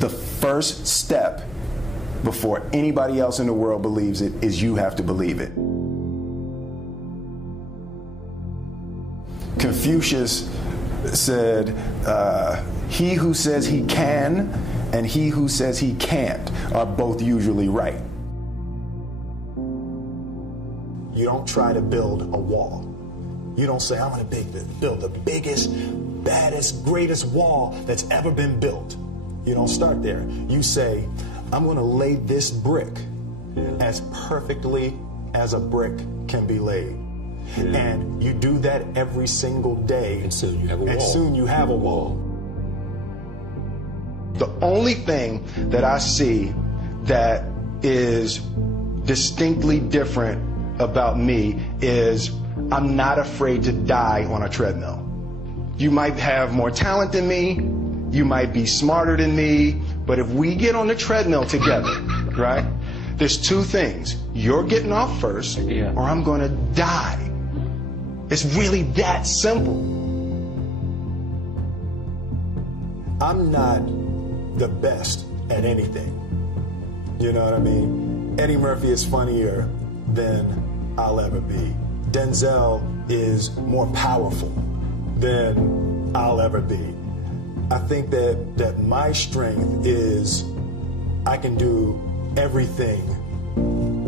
The first step before anybody else in the world believes it is you have to believe it. Confucius said, he who says he can and he who says he can't are both usually right. You don't try to build a wall. You don't say, I'm going to build the biggest, baddest, greatest wall that's ever been built. You don't start there. You say, I'm going to lay this brick as perfectly as a brick can be laid. And you do that every single day. And soon you have a wall. And soon you have a wall. The only thing that I see that is distinctly different about me is I'm not afraid to die on a treadmill. You might have more talent than me, you might be smarter than me, but if we get on the treadmill together, right, there's two things. You're getting off first, or I'm going to die. It's really that simple. I'm not the best at anything. You know what I mean? Eddie Murphy is funnier than I'll ever be. Denzel is more powerful than I'll ever be. I think that my strength is I can do everything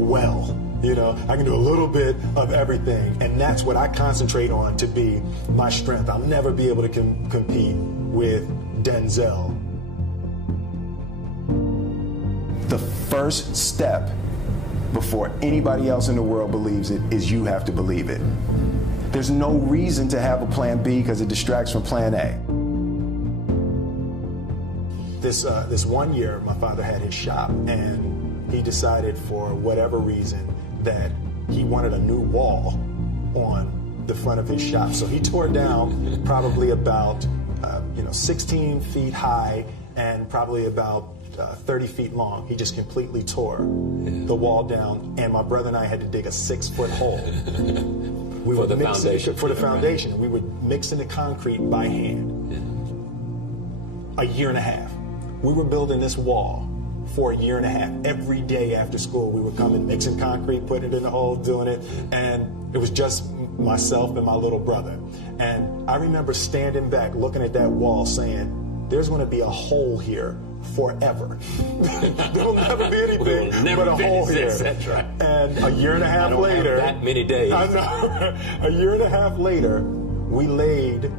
well. You know, I can do a little bit of everything, and that's what I concentrate on to be my strength. I'll never be able to compete with Denzel. The first step before anybody else in the world believes it is you have to believe it. There's no reason to have a plan B because it distracts from plan A. This one year, my father had his shop, and he decided for whatever reason that he wanted a new wall on the front of his shop. So he tore down probably about 16 feet high and probably about 30 feet long. He just completely tore the wall down, and my brother and I had to dig a 6-foot hole. We for the foundation. For the foundation. We would mix in the concrete by hand. A year and a half. We were building this wall for a year and a half. Every day after school, we would come and mixing concrete, putting it in the hole, doing it, and it was just myself and my little brother. And I remember standing back, looking at that wall, saying, there's going to be a hole here forever. There will never be anything but a hole here. That's right. And a year and a half later, that many days. I know, a year and a half later, we laid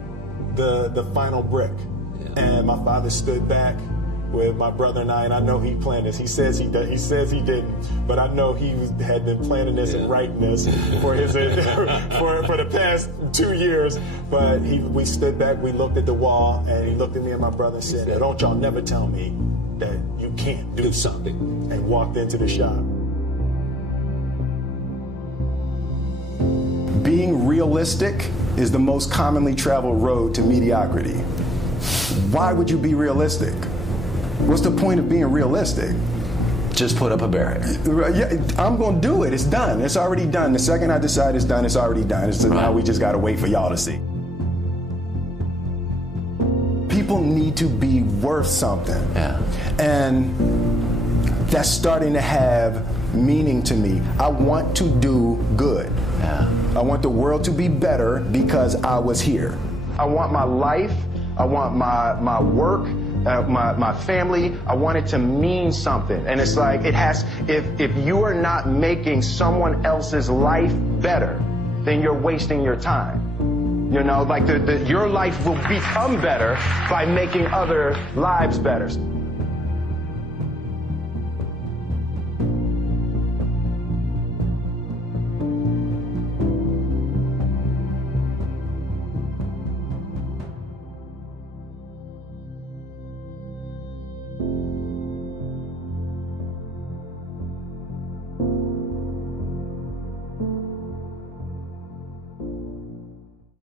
the final brick. And my father stood back with my brother and I know he planned this. He says he didn't, but I know he had been planning this and writing this for his for the past 2 years. But we stood back, we looked at the wall, and he looked at me and my brother and said, "Don't y'all never tell me that you can't do something," and walked into the shop. Being realistic is the most commonly traveled road to mediocrity. Why would you be realistic? What's the point of being realistic? Just put up a barrier. Yeah, I'm going to do it. It's done. It's already done. The second I decide it's done, it's already done. So now we just got to wait for y'all to see. People need to be worth something. Yeah. And that's starting to have meaning to me. I want to do good. Yeah. I want the world to be better because I was here. I want my life, I want my work, my family, I want it to mean something. And it's like, it has, if you are not making someone else's life better, then you're wasting your time. You know, like your life will become better by making other lives better.